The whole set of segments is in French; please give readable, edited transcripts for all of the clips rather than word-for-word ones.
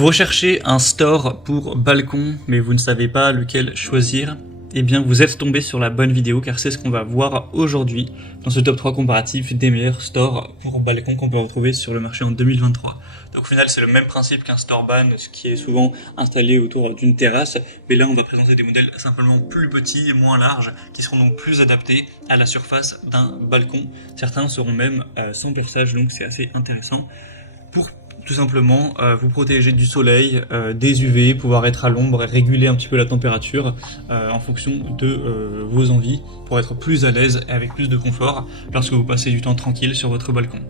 Vous recherchez un store pour balcon, mais vous ne savez pas lequel choisir? Eh bien, vous êtes tombé sur la bonne vidéo, car c'est ce qu'on va voir aujourd'hui dans ce top 3 comparatif des meilleurs stores pour balcon qu'on peut retrouver sur le marché en 2023. Donc au final, c'est le même principe qu'un store ban, ce qui est souvent installé autour d'une terrasse, mais là on va présenter des modèles simplement plus petits et moins larges, qui seront donc plus adaptés à la surface d'un balcon. Certains seront même sans perçage, donc c'est assez intéressant pour tout simplement vous protéger du soleil, des UV, pouvoir être à l'ombre et réguler un petit peu la température en fonction de vos envies pour être plus à l'aise et avec plus de confort lorsque vous passez du temps tranquille sur votre balcon.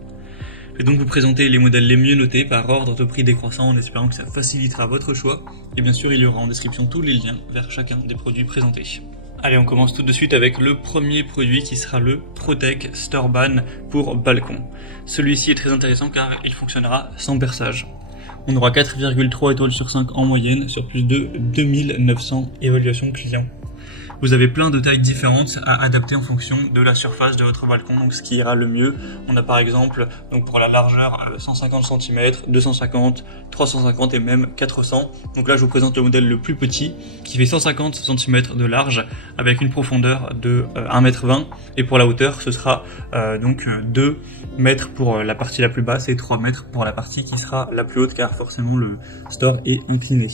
Je vais donc vous présenter les modèles les mieux notés par ordre de prix décroissant en espérant que ça facilitera votre choix. Et bien sûr, il y aura en description tous les liens vers chacun des produits présentés. Allez, on commence tout de suite avec le premier produit qui sera le Protec Store Ban pour balcon. Celui-ci est très intéressant car il fonctionnera sans perçage. On aura 4,3 étoiles sur 5 en moyenne sur plus de 2900 évaluations clients. Vous avez plein de tailles différentes à adapter en fonction de la surface de votre balcon, donc ce qui ira le mieux. On a par exemple donc pour la largeur 150 cm, 250, 350 et même 400. Donc là je vous présente le modèle le plus petit qui fait 150 cm de large avec une profondeur de 1,20 m et pour la hauteur ce sera donc 2 mètres pour la partie la plus basse et 3 mètres pour la partie qui sera la plus haute car forcément le store est incliné.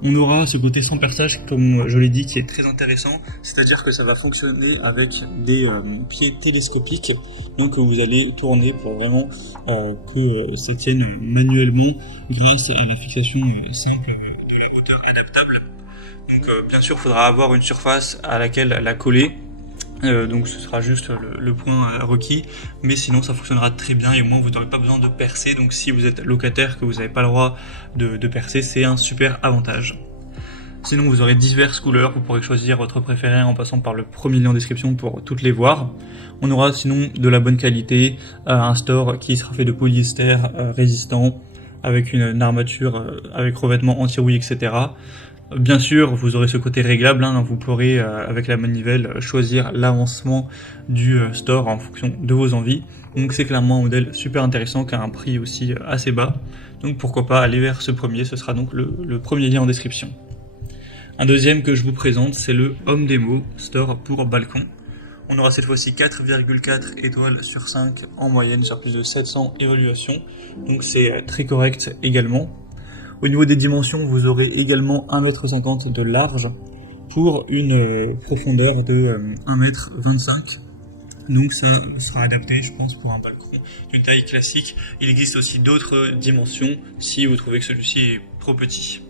On aura ce côté sans perçage, comme je l'ai dit, qui est très intéressant, c'est-à-dire que ça va fonctionner avec des pieds télescopiques, donc vous allez tourner pour vraiment que ça tienne manuellement grâce à la fixation simple de la hauteur adaptable. Donc bien sûr, il faudra avoir une surface à laquelle la coller. Donc ce sera juste le point requis, mais sinon ça fonctionnera très bien et au moins vous n'aurez pas besoin de percer. Donc si vous êtes locataire, que vous n'avez pas le droit de percer, c'est un super avantage. Sinon vous aurez diverses couleurs, vous pourrez choisir votre préféré en passant par le premier lien en description pour toutes les voir. On aura sinon de la bonne qualité, un store qui sera fait de polyester résistant, avec une armature avec revêtement anti-rouille, etc. Bien sûr, vous aurez ce côté réglable, vous pourrez avec la manivelle choisir l'avancement du store en fonction de vos envies. Donc c'est clairement un modèle super intéressant qui a un prix aussi assez bas. Donc pourquoi pas aller vers ce premier, ce sera donc le premier lien en description. Un deuxième que je vous présente, c'est le Home Demo Store pour balcon. On aura cette fois-ci 4,4 étoiles sur 5 en moyenne sur plus de 700 évaluations. Donc c'est très correct également. Au niveau des dimensions, vous aurez également 1,50 m de large pour une profondeur de 1,25 m. Donc ça sera adapté, je pense, pour un balcon d'une taille classique. Il existe aussi d'autres dimensions si vous trouvez que celui-ci est trop petit.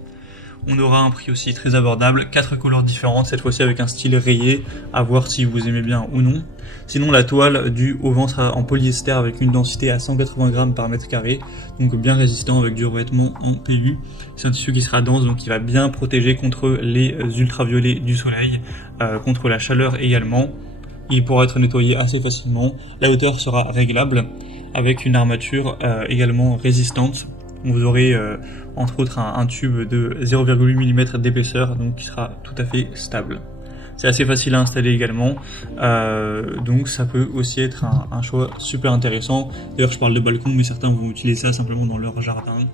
On aura un prix aussi très abordable, 4 couleurs différentes, cette fois-ci avec un style rayé, à voir si vous aimez bien ou non. Sinon la toile du haut vent sera en polyester avec une densité à 180 g par mètre carré, donc bien résistant avec du revêtement en PU. C'est un tissu qui sera dense, donc qui va bien protéger contre les ultraviolets du soleil, contre la chaleur également. Il pourra être nettoyé assez facilement. La hauteur sera réglable avec une armature également résistante. Vous aurez entre autres un tube de 0,8 mm d'épaisseur, donc qui sera tout à fait stable. C'est assez facile à installer également, donc ça peut aussi être un choix super intéressant. D'ailleurs je parle de balcon, mais certains vont utiliser ça simplement dans leur jardin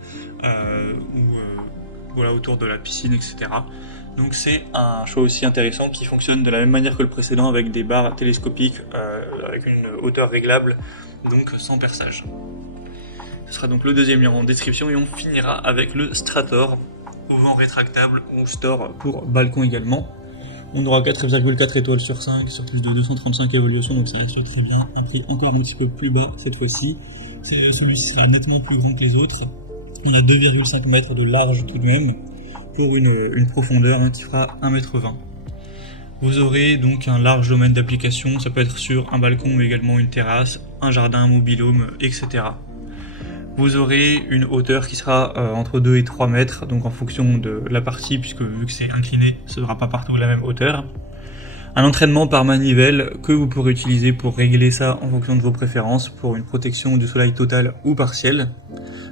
ou voilà, autour de la piscine, etc. Donc c'est un choix aussi intéressant qui fonctionne de la même manière que le précédent avec des barres télescopiques avec une hauteur réglable, donc sans perçage. Ce sera donc le deuxième lien en description et on finira avec le Strator, auvent rétractable ou store pour balcon également. On aura 4,4 étoiles sur 5 sur plus de 235 évaluations, donc ça reste très bien. Un prix encore un petit peu plus bas cette fois-ci. Celui-ci sera nettement plus grand que les autres. On a 2,5 mètres de large tout de même pour une profondeur qui fera 1,20 m. Vous aurez donc un large domaine d'application, ça peut être sur un balcon mais également une terrasse, un jardin, un mobil-home, etc. Vous aurez une hauteur qui sera entre 2 et 3 mètres, donc en fonction de la partie, puisque vu que c'est incliné, ce ne sera pas partout la même hauteur. Un entraînement par manivelle que vous pourrez utiliser pour régler ça en fonction de vos préférences, pour une protection du soleil totale ou partielle.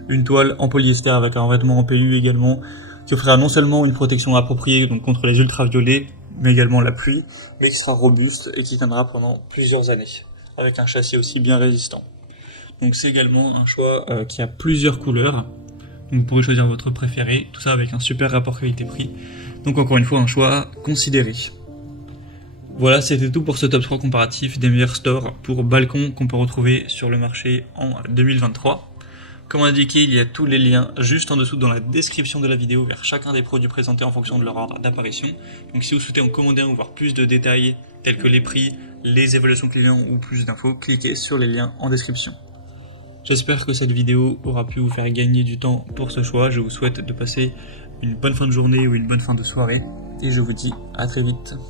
Une toile en polyester avec un revêtement en PU également, qui offrira non seulement une protection appropriée donc contre les ultraviolets, mais également la pluie, mais qui sera robuste et qui tiendra pendant plusieurs années, avec un châssis aussi bien résistant. Donc c'est également un choix qui a plusieurs couleurs. Vous pourrez choisir votre préféré, tout ça avec un super rapport qualité-prix. Donc encore une fois, un choix considéré. Voilà, c'était tout pour ce top 3 comparatif des meilleurs stores pour balcon qu'on peut retrouver sur le marché en 2023. Comme indiqué, il y a tous les liens juste en dessous dans la description de la vidéo vers chacun des produits présentés en fonction de leur ordre d'apparition. Donc si vous souhaitez en commander un ou voir plus de détails tels que les prix, les évaluations clients ou plus d'infos, cliquez sur les liens en description. J'espère que cette vidéo aura pu vous faire gagner du temps pour ce choix. Je vous souhaite de passer une bonne fin de journée ou une bonne fin de soirée et je vous dis à très vite.